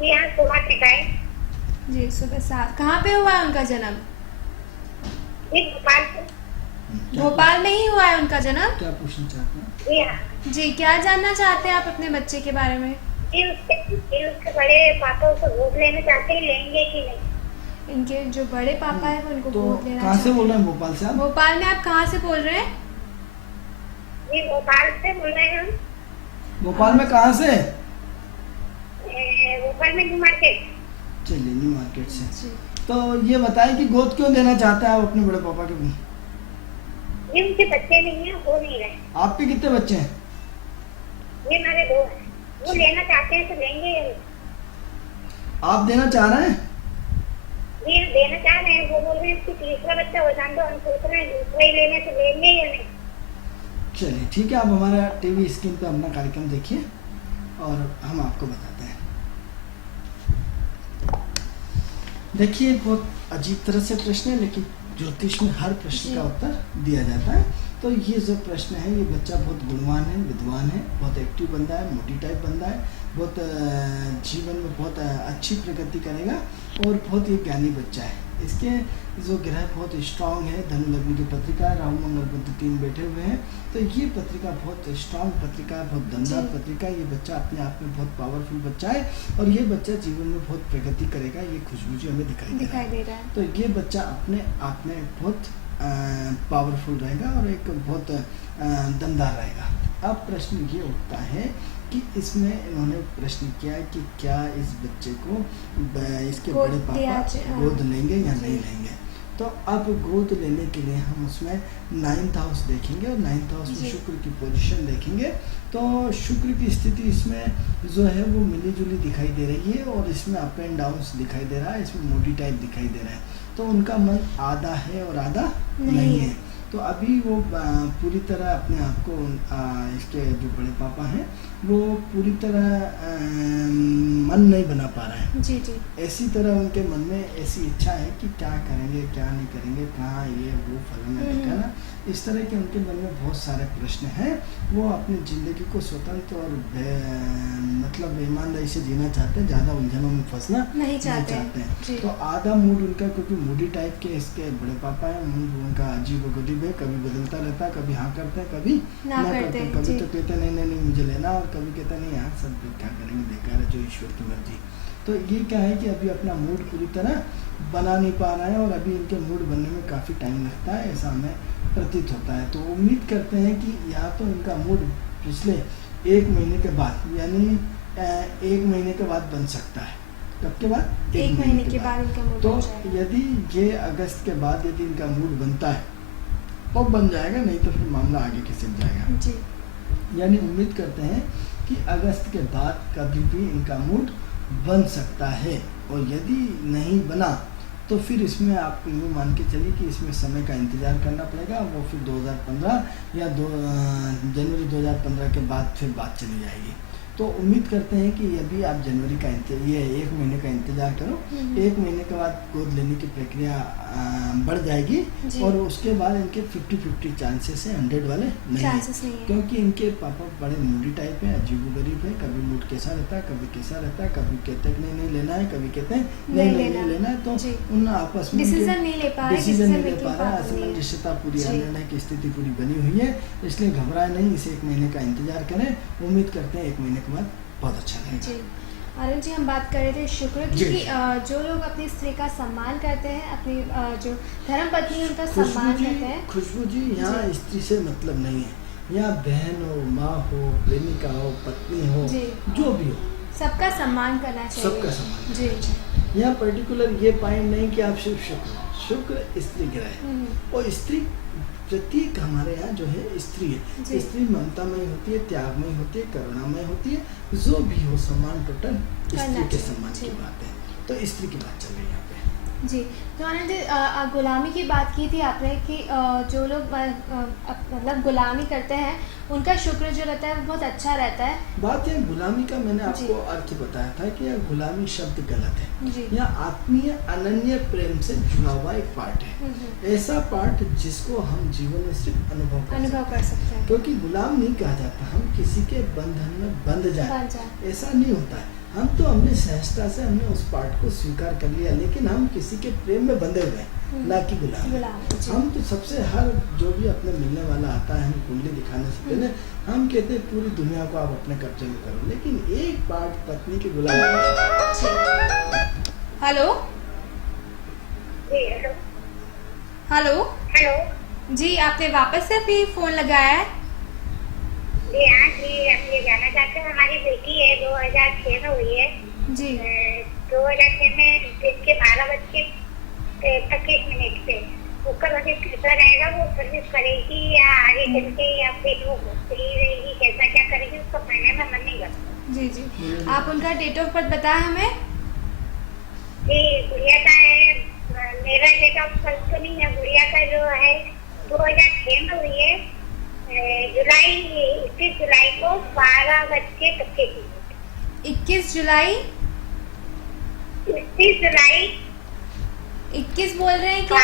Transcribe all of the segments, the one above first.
जी हाँ, सुबह के टाइम। जी सुबह 7। कहाँ पे हुआ है उनका जन्म? जी भोपाल से। क्या भोपाल में ही हुआ है उनका जन्म? क्या पूछना चाहते हैं? जी हाँ। जी, क्या जानना चाहते हैं आप अपने बच्चे के बारे में? जी उसके बड़े पापा उसको गोद लेना चाहते हैं, लेंगे कि नहीं? इनके जो बड़े पापा है वो इनको तो गोद लेना कहाँ से चाहते बोल रहे हैं। हैं? भोपाल से आप? भोपाल में आप कहाँ से बोल रहे हैं? जी भोपाल से बोल रहे हैं हम। भोपाल में कहाँ से? भोपाल में न्यू मार्केट। चलिए, न्यू मार्केट से। जी। तो ये बताएं कि गोद क्यों देना चाहते हैं आप अपने बड़े पापा के? जी उनके बच्चे नहीं है, हो नहीं रहे। आपके कितने बच्चे हैं? ये हमारे दो हैं। वो लेना चाहते हैं तो लेंगे या नहीं? आप देना चाह रहे हैं? जी हम देना चाह रहे हैं। वो बोल रहे हैं इसकी तीसरा बच्चा हो जाए, तो हम सोच रहे हैं दूसरा ही लेने से लेंगे या नहीं? चलिए ठीक है, आप हमारा टीवी स्क्रीन पे अपना कार्यक्रम देखिए और हम आपको बताते हैं। देखिए, बहुत अजीब तरह से प्रश्न है, लेकिन ज्योतिष में हर प्रश्न का उत्तर दिया जाता है। तो ये जो प्रश्न है, ये बच्चा बहुत गुणवान है, विद्वान है, बहुत एक्टिव बंदा है, मोटी टाइप बंदा है, बहुत जीवन में बहुत अच्छी प्रगति करेगा और बहुत ही ज्ञानी बच्चा है। इसके जो ग्रह बहुत स्ट्रांग है, धनु लग्न की पत्रिका, राहु मंगल बुध 3 बैठे हुए हैं, तो ये पत्रिका बहुत स्ट्रांग पत्रिका है, बहुत दमदार पत्रिका। ये बच्चा अपने आप में बहुत पावरफुल बच्चा है और ये बच्चा जीवन में बहुत प्रगति करेगा। ये खुशबू जी हमें दिखाई दे रहा है। तो ये बच्चा अपने आप में बहुत पावरफुल रहेगा और एक बहुत दमदार रहेगा। अब प्रश्न ये उठता है कि इसमें इन्होंने प्रश्न किया है कि क्या इस बच्चे को इसके बड़े पापा गोद लेंगे या नहीं लेंगे। तो अब गोद लेने के लिए हम उसमें 9th हाउस देखेंगे और 9th हाउस में शुक्र की पोजीशन देखेंगे। तो शुक्र की स्थिति इसमें जो है वो मिली जुली दिखाई दे रही है और इसमें अप एंड डाउन्स दिखाई दे रहा है, इसमें मोडी टाइप दिखाई दे रहा है। तो उनका मन आधा है और आधा नहीं है। तो अभी वो पूरी तरह अपने आप को इसके जो बड़े पापा हैं वो पूरी तरह मन नहीं बना पा रहे हैं। जी जी। ऐसी तरह उनके मन में ऐसी इच्छा है कि क्या करेंगे क्या नहीं करेंगे, कहाँ ये वो फलाना ढिकाना, इस तरह के उनके मन में बहुत सारे प्रश्न हैं। वो अपनी ज़िंदगी को स्वतंत्र और मतलब ईमानदारी से जीना चाहते हैं, ज़्यादा उलझनों में फंसना नहीं चाहते हैं। तो आधा मूड उनका, क्योंकि मूडी टाइप के इसके बड़े पापा हैं, मूड उनका अजीब गरीब है, कभी बदलता रहता है, कभी हाँ करते हैं कभी ना करते हैं, कभी तो कहते हैं नहीं नहीं मुझे लेना, और कभी कहते हैं नहीं यार सब क्या करेंगे, बेकार है, जो ईश्वर की मर्जी। तो ये क्या है कि अभी अपना मूड पूरी तरह बना नहीं पा रहे हैं और अभी इनके मूड बनने में काफ़ी टाइम लगता है, ऐसा हमें प्रतीत होता है। तो उम्मीद करते हैं कि या तो इनका मूड पिछले 1 महीने के बाद, यानी 1 महीने के बाद बन सकता है। कब के बाद? 1 महीने के बाद इनका मूड तो बन जाएगा। यदि ये अगस्त के बाद यदि इनका मूड बनता है तो बन जाएगा, नहीं तो फिर मामला आगे खिसक जाएगा जी। यानी उम्मीद करते हैं कि अगस्त के बाद कभी भी इनका मूड बन सकता है। और यदि नहीं बना तो फिर इसमें आप यूँ मान के चलिए कि इसमें समय का इंतज़ार करना पड़ेगा। वो फिर 2015 या जनवरी 2015 के बाद फिर बात चली जाएगी। तो उम्मीद करते हैं कि यदि आप जनवरी का ये 1 महीने का इंतज़ार करो, 1 महीने के बाद गोद लेने की प्रक्रिया बढ़ जाएगी और उसके बाद इनके 50-50 चांसेस हैं, 100 वाले नहीं है। क्योंकि इनके पापा बड़े मूडी टाइप हैं, अजीब गरीब है, कभी मूड कैसा रहता है, कभी कैसा रहता है, कभी कहते हैं नहीं नहीं लेना है, कभी कहते हैं नहीं लेना है। तो उन आपस में डिसीजन नहीं ले पा रहा, असमंजसता पूरी, निर्णय की स्थिति पूरी बनी हुई है। इसलिए घबराए नहीं, इसे 1 महीने का इंतजार करें। उम्मीद करते हैं 1 महीने के बाद बहुत अच्छा रहेगा। आनंद जी, हम बात कर रहे थे शुक्र की कि जो लोग अपनी स्त्री का सम्मान करते हैं, अपनी जो धर्म पत्नी उनका सम्मान करते हैं। खुशबू जी, यहाँ स्त्री से मतलब नहीं है, यहाँ बहन हो, माँ हो, प्रेमिका हो, पत्नी हो, जो भी हो, सबका सम्मान करना चाहिए। सबका सम्मान जी। यहाँ पर्टिकुलर ये पॉइंट नहीं कि आप सिर्फ शुक्र स्त्री ग्रह है और स्त्री प्रत्येक हमारे यहाँ जो है स्त्री है। स्त्री ममतामय होती है, त्यागमय होती है, करुणामय होती है, जो भी हो सम्मान टोटल स्त्री के सम्मान की बात है। तो स्त्री की बात चल रही है यहाँ पे जी। तो आनंद जी, गुलामी की बात की थी आपने कि जो लोग मतलब गुलामी करते हैं उनका शुक्र जो रहता है वो बहुत अच्छा रहता है। बात है गुलामी का, मैंने आपको अर्थ बताया था कि यह गुलामी शब्द गलत है। यह आत्मीय अनन्य प्रेम से जुड़ा हुआ एक पार्ट है, ऐसा पार्ट जिसको हम जीवन में सिर्फ अनुभव कर सकते हैं। क्योंकि गुलाम नहीं कहा जाता हम किसी के बंधन में बंध जाए, ऐसा नहीं होता है। हम तो हमने सहजता से हमने उस पार्ट को स्वीकार कर लिया, लेकिन हम किसी के प्रेम में बंधे हुए हैं, ना कि गुलाम। जी। हम तो सबसे हर जो भी अपने मिलने वाला आता है, हम कुंडली दिखाने से पहले हम कहते हैं पूरी दुनिया को आप अपने कब्जे में करो, लेकिन एक पार्ट पत्नी के गुलाम। हेलो जी हेलो। हेलो हेलो जी, आपने वापस से अभी फ़ोन लगाया है? जी हाँ जी, हम ये जानना चाहते हैं, हमारी बेटी है 2006 में हुई है। जी 2006 में दिन के 12:25 पे उसका वजह कैसा रहेगा, वो सर्विस करेगी या आगे चल के, या फिर वो फ्री रहेगी, कैसा क्या करेगी, उसको पढ़ने में मन नहीं करता। जी जी, आप उनका डेट ऑफ बर्थ बताएं हमें। जी गुड़िया का है, मेरा डेट ऑफ बर्थ तो नहीं है, गुड़िया का जो है 2006 में हुई है, जुलाई 21 जुलाई को 12:25। 21 जुलाई 21 जुलाई 21 बोल रहे हैं क्या?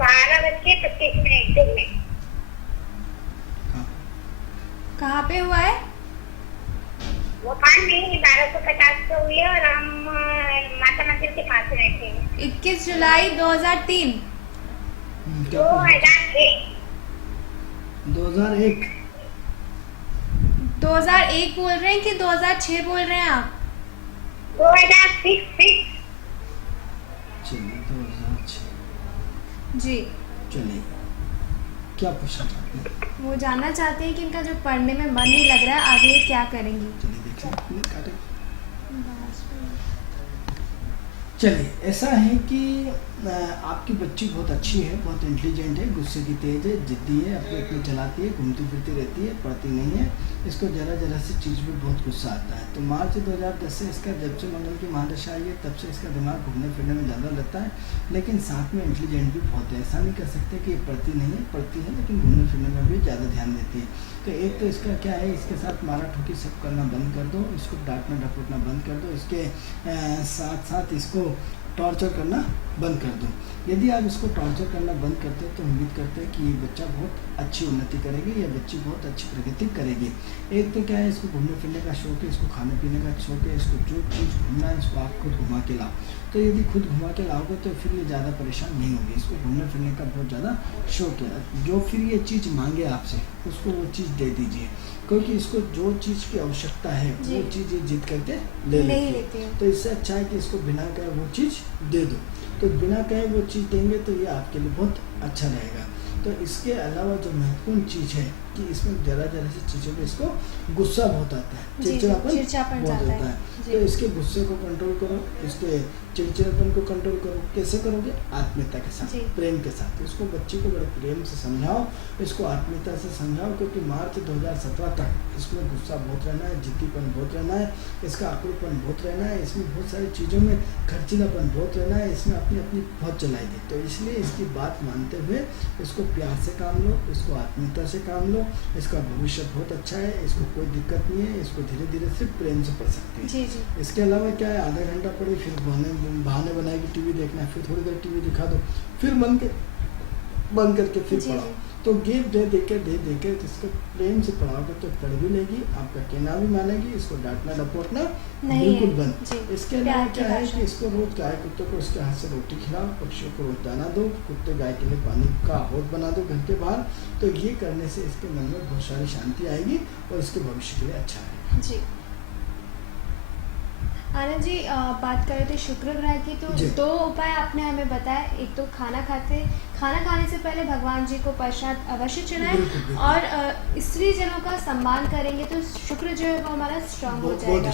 12:25 दिन में। कहाँ पे हुआ है? भोपाल में 1250 पे हुई है, और हम माता मंदिर के पास रहते हैं। 21 जुलाई 2003। 2001 2001 2001 बोल रहे हैं कि 2006 बोल रहे हैं आप? 2006। चलिए 2006। जी, चलिए क्या पूछना चाहते हैं? वो जानना चाहते हैं कि इनका जो पढ़ने में मन नहीं लग रहा है, आगे ये क्या करेंगी? चलिए देखिए अपने काटे। चलिए ऐसा है कि आपकी बच्ची बहुत अच्छी है, बहुत इंटेलिजेंट है, गुस्से की तेज है, जिद्दी है, अपने अपने चलाती है, घूमती फिरती रहती है, पढ़ती नहीं है, इसको जरा जरा सी चीज़ में बहुत गुस्सा आता है। तो मार्च 2010 से इसका, जब से मंगल की महादशा आई है, तब से इसका दिमाग घूमने फिरने में ज़्यादा लगता है, लेकिन साथ में इंटेलिजेंट भी बहुत है। ऐसा नहीं कर सकते कि ये पढ़ती नहीं है, पढ़ती है, लेकिन घूमने फिरने में भी ज़्यादा ध्यान देती है। तो एक तो इसका क्या है, इसके साथ मारा ठोकी सब करना बंद कर दो, इसको डांटना डपटना बंद कर दो, इसके साथ साथ इसको टॉर्चर करना बंद कर दो। यदि आप इसको टॉर्चर करना बंद करते हैं तो उम्मीद करते हैं कि ये बच्चा बहुत अच्छी उन्नति करेगी, या बच्ची बहुत अच्छी प्रगति करेगी। एक तो क्या है, इसको घूमने फिरने का शौक है, इसको खाने पीने का शौक है, इसको जो चीज़ घूमना है इसको आप खुद घुमा के लाओ। तो यदि खुद घुमा के लाओगे तो फिर ये ज़्यादा परेशान नहीं होगी। इसको घूमने फिरने का बहुत ज़्यादा शौक है। जो फिर ये चीज़ मांगे आपसे, उसको वो चीज़ दे दीजिए, क्योंकि इसको जो चीज़ की आवश्यकता है वो चीज़ ये जिद करके ले लेती है। तो इससे अच्छा है कि इसको बिना कहे वो चीज़ दे दो। तो बिना कहे वो चीज़ देंगे तो ये आपके लिए बहुत अच्छा रहेगा। तो इसके अलावा जो महत्वपूर्ण चीज़ है कि इसमें जरा जरा सी चीज़ों पे इसको गुस्सा बहुत आता है, चिड़चिड़ापन बहुत होता है। तो इसके गुस्से को कंट्रोल करो, इसके चिड़चिड़ापन को कंट्रोल करो। कैसे करोगे? आत्मीयता के साथ, प्रेम के साथ। इसको, बच्ची को बड़े प्रेम से समझाओ, इसको आत्मीयता से समझाओ, क्योंकि मार्च 2017 तक इसमें गुस्सा बहुत रहना है, जिद्दीपन बहुत रहना है, इसका आकुलपन बहुत रहना है, इसमें बहुत सारी चीज़ों में खर्चीलापन बहुत रहना है, इसमें अपनी अपनी बहुत चलाएगी। तो इसलिए इसकी बात मानते हुए इसको प्यार से काम लो, इसको आत्मीयता से काम लो। इसका भविष्य बहुत अच्छा है, इसको कोई दिक्कत नहीं है, इसको धीरे धीरे सिर्फ प्रेम से पढ़ सकती है। इसके अलावा क्या है, आधा घंटा पढ़ी, फिर बहाने बनाएगी टीवी देखना है, फिर थोड़ी देर टीवी दिखा दो, फिर बंद करके फिर पढ़ाओ। तो गेप दे देकर इसको प्रेम से पढ़ाओगे तो पढ़ भी लेगी, आपका कहना भी मानेगी, इसको डांटना डपोटना बिल्कुल बंद। इसके अलावा क्या है कि इसको रोज गाय कुत्तों को इसके हाथ से रोटी खिलाओ, पक्षियों को रोज दाना दो, कुत्ते गाय के लिए पानी का हौद बना दो घर के बाहर। तो ये करने से इसके मन में बहुत सारी शांति आएगी और इसके भविष्य के लिए अच्छा है। जी आनंद जी, बात कर रहे थे शुक्र ग्रह की, तो दो उपाय आपने हमें बताया। एक तो खाना खाने से पहले भगवान जी को प्रसाद अवश्य चढ़ाएं, और स्त्री जनों का सम्मान करेंगे तो शुक्र जो है वो हमारा स्ट्रांग हो जाएगा।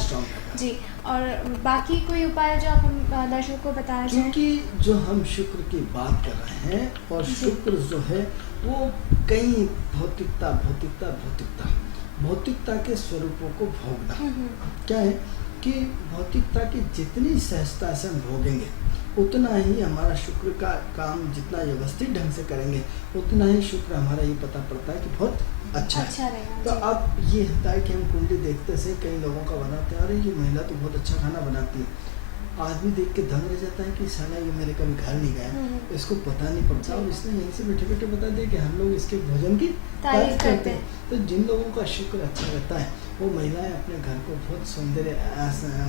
जी, और बाकी कोई उपाय जो आप हम दर्शकों को बताना चाहें? क्योंकि जो हम शुक्र की बात कर रहे हैं, और शुक्र जो है वो कई भौतिकता के स्वरूपों को भोगना। क्या है कि भौतिकता की जितनी सहजता से हम भोगेंगे, उतना ही हमारा शुक्र का काम, जितना व्यवस्थित ढंग से करेंगे, उतना ही शुक्र हमारा ये पता पड़ता है कि बहुत अच्छा है। तो अब ये होता है कि हम कुंडली देखते से कई लोगों का बनाते हैं, अरे ये महिला तो बहुत अच्छा खाना बनाती है, आदमी देख के दंग रह जाता है कि साला ये मेरे कभी घर नहीं गया, इसको पता नहीं पड़ता, और इसने यहीं से बैठे बैठे बता दिया कि हम लोग इसके भोजन की तारीफ करते हैं। तो जिन लोगों का शुक्र अच्छा रहता है वो महिलाएं अपने घर को बहुत सौंदर्य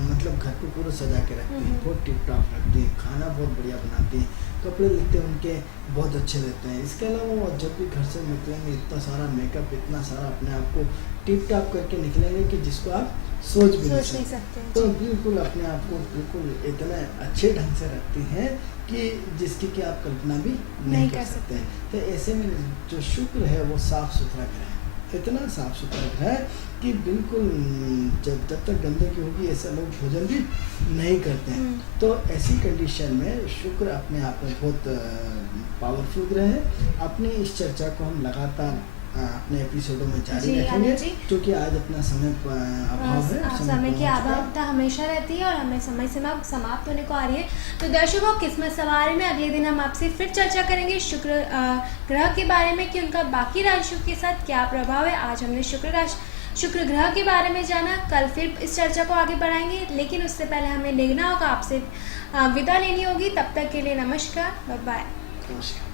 मतलब घर को पूरा सजा के रखती हैं, बहुत टिप टॉप रखती हैं, खाना बहुत बढ़िया बनाती हैं, कपड़े लत्ते उनके बहुत अच्छे रहते हैं। इसके अलावा वो जब भी घर से निकलेंगे इतना सारा मेकअप, इतना सारा अपने आप को टिप टॉप करके निकलेंगे कि जिसको आप सोच भी नहीं सकते। तो बिल्कुल अपने आप को बिल्कुल इतना अच्छे ढंग से रखती हैं कि जिसकी कि आप कल्पना भी नहीं कर सकते। तो ऐसे में जो शुक्र है वो साफ सुथरा ग्रह है, इतना साफ सुथरा ग्रह है कि बिल्कुल जब तक गंदगी होगी ऐसा लोग भोजन भी नहीं करते हैं। तो ऐसी कंडीशन में शुक्र अपने आप में बहुत पावरफुल ग्रह है। अपनी इस चर्चा को हम लगातार अपने एपिसोडों में जारी रखेंगे, क्योंकि आज अपना समय अभाव है। समय की अभावता हमेशा रहती है और हमें समय समाप्त होने को आ रही है। तो दर्शकों, किस्मत सवारी में अगले दिन हम आपसे फिर चर्चा करेंगे शुक्र ग्रह के बारे में कि उनका बाकी राशियों के साथ क्या प्रभाव है। आज हमने शुक्र ग्रह के बारे में जाना, कल फिर इस चर्चा को आगे बढ़ाएंगे, लेकिन उससे पहले हमें लेना होगा, आपसे विदा लेनी होगी। तब तक के लिए नमस्कार, बाय बाय। नमस्कार।